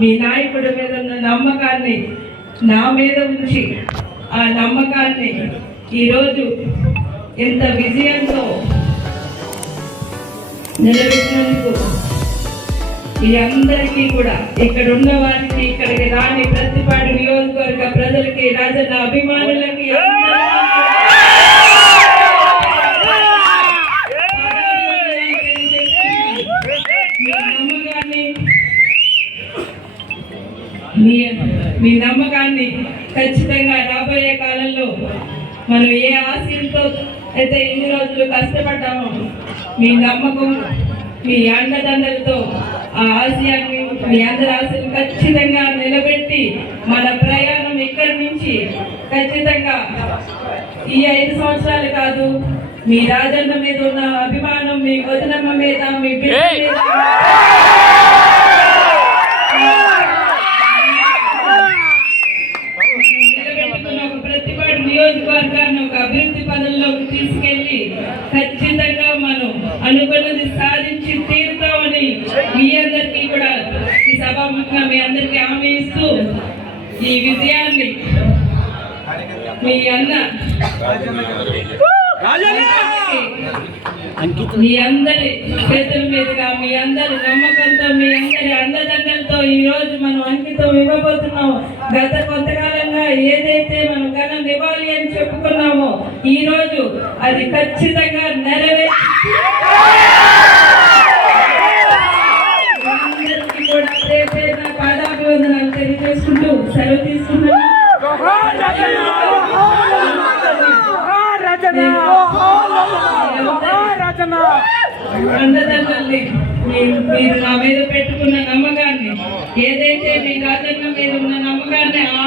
మీ నాయకుడి మీద ఉన్న నమ్మకాన్ని నా మీద ఉంచి ఆ నమ్మకాన్ని ఈరోజు ఇంత విజయంతో నిలబెట్టినందుకు మీ అందరికీ కూడా ఇక్కడ ఉన్న వారికి, ఇక్కడికి రాని ప్రతిపాడు నియోజకవర్గ ప్రజలకి, రాజన్న అభిమానులకి మీ నమ్మకాన్ని ఖచ్చితంగా రాబోయే కాలంలో మనం ఏ ఆశయంతో అయితే ఇన్ని రోజులు కష్టపడ్డామో మీ నమ్మకం, మీ అండదండలతో ఆ ఆశయాన్ని, మీ అందరి ఆశలు ఖచ్చితంగా నిలబెట్టి మన ప్రయాణం ఇక్కడి నుంచి ఖచ్చితంగా ఈ 5 సంవత్సరాలు కాదు, మీ రాజన్న మీద ఉన్న అభిమానం, మీ వదినమ్మ మీద, మీ బిడ్డ మీద నిలబెట్టుకున్న ఒక ప్రతిపాడు నియోజకవర్గాన్ని ఒక అభివృద్ధి పనుల్లోకి తీసుకెళ్లి ఖచ్చితంగా మనం అనుకున్నది సాధించి తీరుతామని మీ అందరికీ కూడా ఈ సభాముఖంగా మీ అందరికీ హామీ ఇస్తూ ఈ విజయాన్ని మీ అన్న మీ అందరి చేతుల మీదుగా, మీ అందరి నమ్మకంతో, మీ అందరి అండదండలతో ఈ రోజు మనం అంకితం ఇవ్వబోతున్నాము. గత కొంతకాలంగా ఏదైతే మనం ఘనం ఇవ్వాలి అని చెప్పుకున్నామో ఈ రోజు అది ఖచ్చితంగా నెరవేర్చి అందరికీ కూడా పేరు పాదాభివందనాలు తెలియజేసుకుంటూ సెలవు తీసుకున్నాను. అండదండల్ని మీరు నా మీద పెట్టుకున్న నమ్మకాన్ని, ఏదైతే మీ రాజన్న మీద ఉన్న నమ్మకాన్ని, ఆ